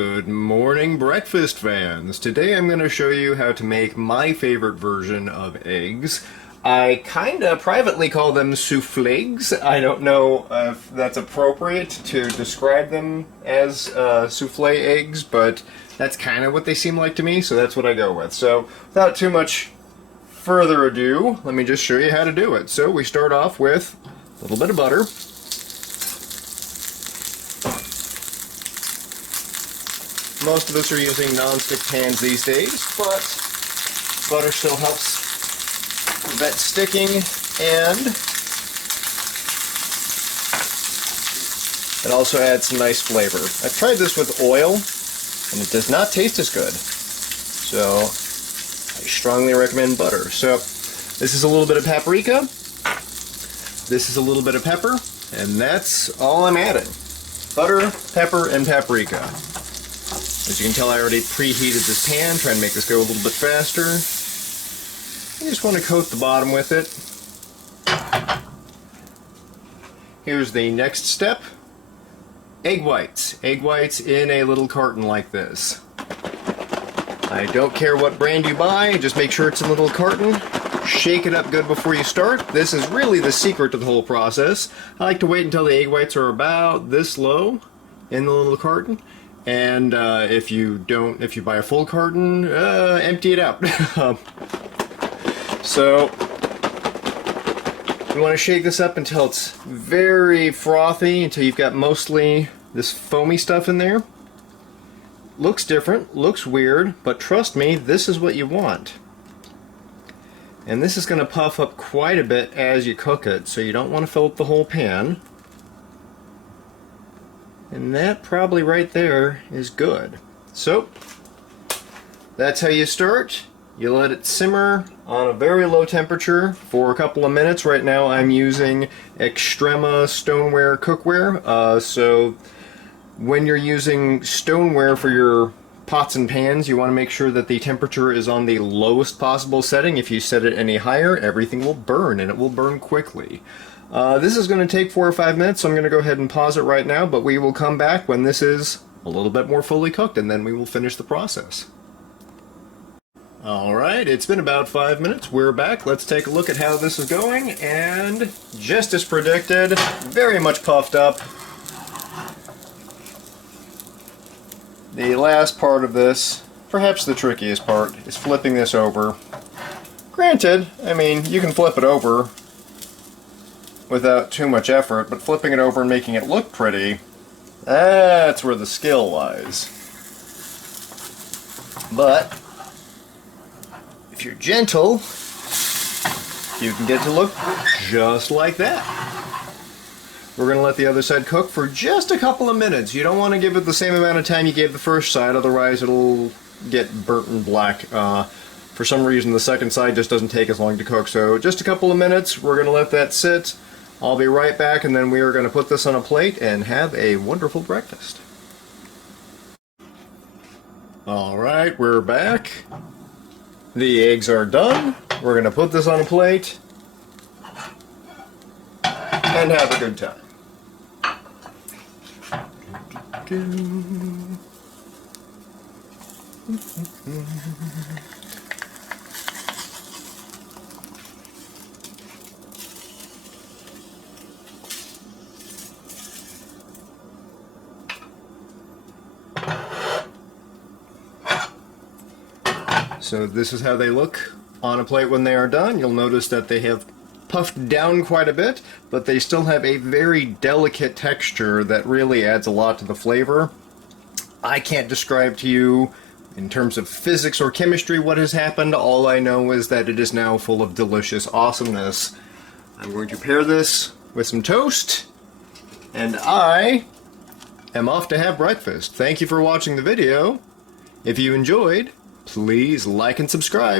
Good morning, breakfast fans. Today I'm going to show you how to make my favorite version of eggs. I kinda privately call them souffle-eggs. I don't know if that's appropriate to describe them as souffle eggs, but that's kind of what they seem like to me, so that's what I go with. So without too much further ado, let me just show you how to do it. So we start off with a little bit of butter. Most of us are using non-stick pans these days, but butter still helps prevent sticking, and it also adds some nice flavor. I've tried this with oil, and it does not taste as good, so I strongly recommend butter. So this is a little bit of paprika, this is a little bit of pepper, and that's all I'm adding. Butter, pepper, and paprika. As you can tell, I already preheated this pan, trying to make this go a little bit faster. You just want to coat the bottom with it. Here's the next step. Egg whites. Egg whites in a little carton like this. I don't care what brand you buy, just make sure it's in a little carton. Shake it up good before you start. This is really the secret to the whole process. I like to wait until the egg whites are about this low in the little carton. And if you buy a full carton, empty it out. So you want to shake this up until it's very frothy, until you've got mostly this foamy stuff in there. Looks different, looks weird, but trust me, this is what you want. And this is going to puff up quite a bit as you cook it, so you don't want to fill up the whole pan. And that probably right there is good. So that's how you start. You let it simmer on a very low temperature for a couple of minutes. Right now I'm using Extrema stoneware cookware. So when you're using stoneware for your pots and pans, you want to make sure that the temperature is on the lowest possible setting. If you set it any higher, everything will burn, and it will burn quickly. This is going to take 4 or 5 minutes, so I'm going to go ahead and pause it right now, but we will come back when this is a little bit more fully cooked, and then we will finish the process. Alright, it's been about 5 minutes. We're back. Let's take a look at how this is going, and just as predicted, very much puffed up. The last part of this, perhaps the trickiest part, is flipping this over. Granted, I mean, you can flip it over without too much effort, but flipping it over and making it look pretty, that's where the skill lies. But if you're gentle, you can get to look just like that. We're going to let the other side cook for just a couple of minutes. You don't want to give it the same amount of time you gave the first side, otherwise it'll get burnt and black. For some reason the second side just doesn't take as long to cook, so just a couple of minutes. We're going to let that sit. I'll be right back, and then we are going to put this on a plate and have a wonderful breakfast. Alright, we're back. The eggs are done. We're going to put this on a plate and have a good time. So this is how they look on a plate when they are done. You'll notice that they have puffed down quite a bit, but they still have a very delicate texture that really adds a lot to the flavor. I can't describe to you in terms of physics or chemistry what has happened. All I know is that it is now full of delicious awesomeness. I'm going to pair this with some toast, and I am off to have breakfast. Thank you for watching the video. If you enjoyed, please like and subscribe.